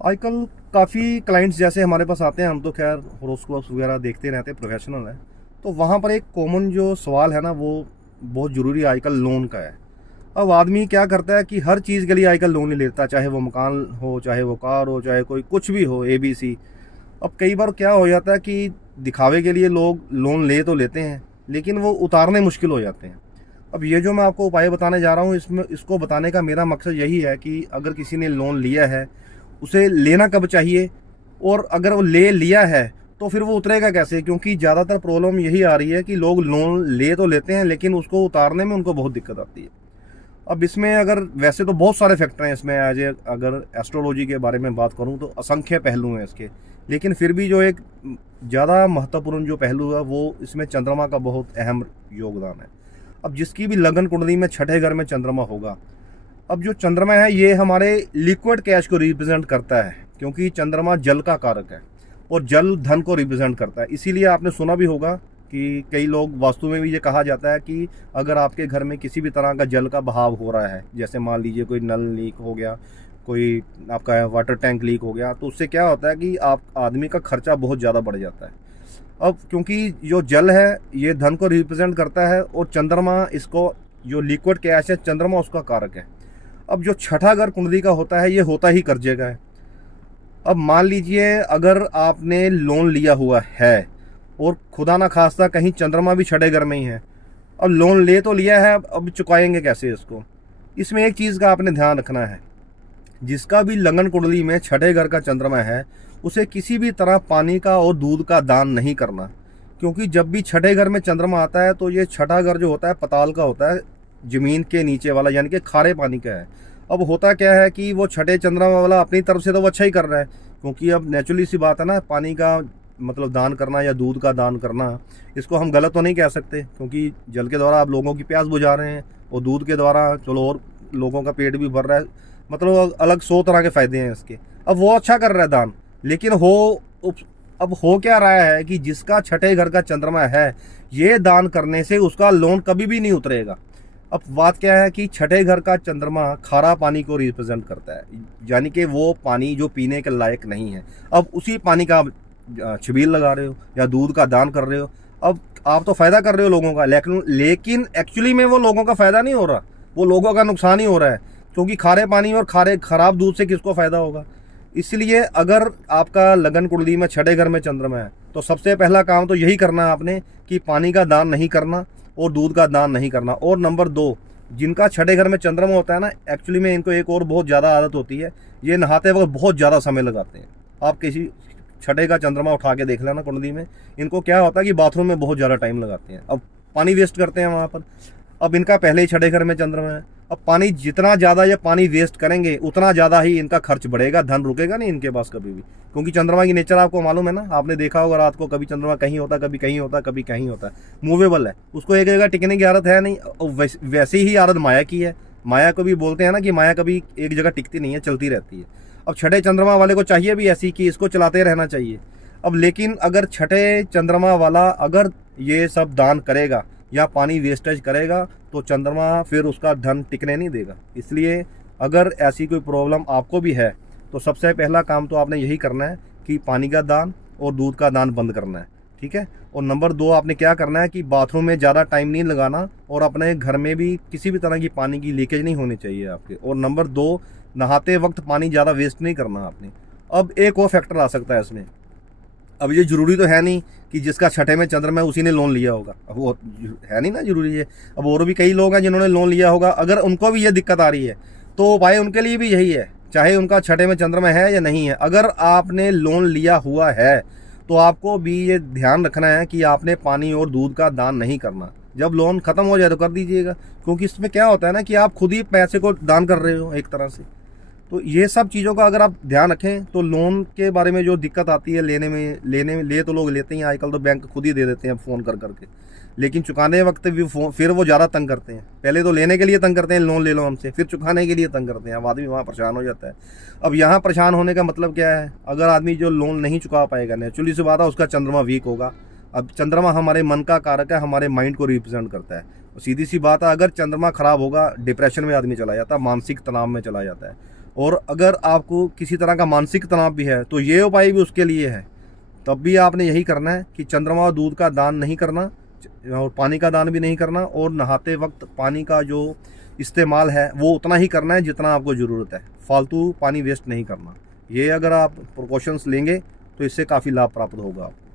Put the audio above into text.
आजकल काफ़ी क्लाइंट्स जैसे हमारे पास आते हैं, हम तो खैर हॉरोस्कोप्स वगैरह देखते रहते हैं, प्रोफेशनल हैं। तो वहाँ पर एक कॉमन जो सवाल है ना, वो बहुत ज़रूरी आजकल लोन का है। अब आदमी क्या करता है कि हर चीज़ के लिए आजकल लोन ही लेता है, चाहे वो मकान हो, चाहे वो कार हो, चाहे कोई कुछ भी हो, ABC। अब कई बार क्या हो जाता है कि दिखावे के लिए लोग लोन ले तो लेते हैं, लेकिन वो उतारने मुश्किल हो जाते हैं। अब ये जो मैं आपको उपाय बताने जा रहा हूँ, इसमें इसको बताने का मेरा मकसद यही है कि अगर किसी ने लोन लिया है, उसे लेना कब चाहिए, और अगर वो ले लिया है तो फिर वो उतरेगा कैसे। क्योंकि ज़्यादातर प्रॉब्लम यही आ रही है कि लोग लोन ले तो लेते हैं, लेकिन उसको उतारने में उनको बहुत दिक्कत आती है। अब इसमें अगर वैसे तो बहुत सारे फैक्टर हैं इसमें, आज अगर एस्ट्रोलॉजी के बारे में बात करूं तो असंख्य पहलू हैं इसके। लेकिन फिर भी जो एक ज़्यादा महत्वपूर्ण जो पहलू है, वो इसमें चंद्रमा का बहुत अहम योगदान है। अब जिसकी भी लगन कुंडली में छठे घर में चंद्रमा होगा, अब जो चंद्रमा है ये हमारे लिक्विड कैश को रिप्रेजेंट करता है, क्योंकि चंद्रमा जल का कारक है और जल धन को रिप्रेजेंट करता है। इसीलिए आपने सुना भी होगा कि कई लोग, वास्तु में भी ये कहा जाता है कि अगर आपके घर में किसी भी तरह का जल का बहाव हो रहा है, जैसे मान लीजिए कोई नल लीक हो गया, कोई आपका वाटर टैंक लीक हो गया, तो उससे क्या होता है कि आप आदमी का खर्चा बहुत ज़्यादा बढ़ जाता है। अब क्योंकि जो जल है ये धन को रिप्रेजेंट करता है, और चंद्रमा इसको, जो लिक्विड कैश है, चंद्रमा उसका कारक है। अब जो छठा घर कुंडली का होता है, ये होता ही कर्जे का है। अब मान लीजिए अगर आपने लोन लिया हुआ है और खुदा ना खास्ता कहीं चंद्रमा भी छठे घर में ही है, अब लोन ले तो लिया है, अब चुकाएंगे कैसे इसको। इसमें एक चीज़ का आपने ध्यान रखना है, जिसका भी लगन कुंडली में छठे घर का चंद्रमा है, उसे किसी भी तरह पानी का और दूध का दान नहीं करना। क्योंकि जब भी छठे घर में चंद्रमा आता है तो ये छठा घर जो होता है पताल का होता है, जमीन के नीचे वाला, यानी कि खारे पानी का है। अब होता क्या है कि वो छठे चंद्रमा वाला अपनी तरफ से तो वो अच्छा ही कर रहा है, क्योंकि अब नेचुरली सी बात है ना, पानी का मतलब दान करना या दूध का दान करना, इसको हम गलत तो नहीं कह सकते, क्योंकि जल के द्वारा आप लोगों की प्यास बुझा रहे हैं, और दूध के द्वारा चलो और लोगों का पेट भी भर रहा है, मतलब अलग 100 तरह के फायदे हैं इसके। अब वो अच्छा कर रहा है दान, लेकिन अब हो क्या रहा है कि जिसका छठे घर का चंद्रमा है, ये दान करने से उसका लोन कभी भी नहीं उतरेगा। अब बात क्या है कि छठे घर का चंद्रमा खारा पानी को रिप्रेजेंट करता है, यानी कि वो पानी जो पीने के लायक नहीं है। अब उसी पानी का आप छबील लगा रहे हो या दूध का दान कर रहे हो। अब आप तो फायदा कर रहे हो लोगों का, लेकिन एक्चुअली में वो लोगों का फायदा नहीं हो रहा, वो लोगों का नुकसान ही हो रहा है। क्योंकि खारे पानी और खराब दूध से किसको फायदा होगा। इसलिए अगर आपका लगन कुंडली में छठे घर में चंद्रमा है, तो सबसे पहला काम तो यही करना है आपने कि पानी का दान नहीं करना और दूध का दान नहीं करना। और नंबर 2, जिनका छठे घर में चंद्रमा होता है ना, एक्चुअली में इनको एक और बहुत ज़्यादा आदत होती है, ये नहाते वक्त बहुत ज़्यादा समय लगाते हैं। आप किसी छठे का चंद्रमा उठा के देख लेना कुंडली में, इनको क्या होता है कि बाथरूम में बहुत ज़्यादा टाइम लगाते हैं, अब पानी वेस्ट करते हैं वहाँ पर। अब इनका पहले ही छठे घर में चंद्रमा है, अब पानी जितना ज़्यादा ये पानी वेस्ट करेंगे उतना ज़्यादा ही इनका खर्च बढ़ेगा, धन रुकेगा नहीं इनके पास कभी भी। क्योंकि चंद्रमा की नेचर आपको मालूम है ना, आपने देखा होगा रात को कभी चंद्रमा कहीं होता, कभी कहीं होता, कभी कहीं होता है, मूवेबल है, उसको एक जगह टिकने की आदत है नहीं। वैसी ही आदत माया की है। माया को भी बोलते हैं ना कि माया कभी एक जगह टिकती नहीं है, चलती रहती है। अब छठे चंद्रमा वाले को चाहिए भी ऐसी कि इसको चलाते रहना चाहिए। अब लेकिन अगर छठे चंद्रमा वाला अगर ये सब दान करेगा या पानी वेस्टेज करेगा, तो चंद्रमा फिर उसका धन टिकने नहीं देगा। इसलिए अगर ऐसी कोई प्रॉब्लम आपको भी है, तो सबसे पहला काम तो आपने यही करना है कि पानी का दान और दूध का दान बंद करना है, ठीक है। और नंबर 2, आपने क्या करना है कि बाथरूम में ज़्यादा टाइम नहीं लगाना, और अपने घर में भी किसी भी तरह की पानी की लीकेज नहीं होनी चाहिए आपके। और नंबर 2, नहाते वक्त पानी ज़्यादा वेस्ट नहीं करना आपने। अब एक और फैक्टर आ सकता है इसमें। अब ये जरूरी तो है नहीं कि जिसका छठे में चंद्रमा है उसी ने लोन लिया होगा, अब वो है नहीं ना जरूरी है। अब और भी कई लोग हैं जिन्होंने लोन लिया होगा, अगर उनको भी ये दिक्कत आ रही है तो उपाय उनके लिए भी यही है, चाहे उनका छठे में चंद्रमा है या नहीं है। अगर आपने लोन लिया हुआ है तो आपको भी ये ध्यान रखना है कि आपने पानी और दूध का दान नहीं करना। जब लोन खत्म हो जाए तो कर दीजिएगा, क्योंकि इसमें क्या होता है ना कि आप खुद ही पैसे को दान कर रहे हो एक तरह से। तो ये सब चीज़ों का अगर आप ध्यान रखें तो लोन के बारे में जो दिक्कत आती है लेने में ले तो लोग लेते हैं, आजकल तो बैंक खुद ही दे देते हैं फ़ोन कर करके, लेकिन चुकाने वक्त भी फिर वो ज़्यादा तंग करते हैं। पहले तो लेने के लिए तंग करते हैं, लोन ले लो हमसे, फिर चुकाने के लिए तंग करते हैं। अब आदमी वहाँ परेशान हो जाता है। अब यहाँ परेशान होने का मतलब क्या है, अगर आदमी जो लोन नहीं चुका पाएगा, नेचुरली सी बात है उसका चंद्रमा वीक होगा। अब चंद्रमा हमारे मन का कारक है, हमारे माइंड को रिप्रेजेंट करता है। सीधी सी बात है, अगर चंद्रमा खराब होगा, डिप्रेशन में आदमी चला जाता है, मानसिक तनाव में चला जाता है। और अगर आपको किसी तरह का मानसिक तनाव भी है तो ये उपाय भी उसके लिए है। तब भी आपने यही करना है कि चंद्रमा और दूध का दान नहीं करना और पानी का दान भी नहीं करना, और नहाते वक्त पानी का जो इस्तेमाल है वो उतना ही करना है जितना आपको ज़रूरत है, फालतू पानी वेस्ट नहीं करना। ये अगर आप प्रिकॉशंस लेंगे तो इससे काफ़ी लाभ प्राप्त होगा आपको।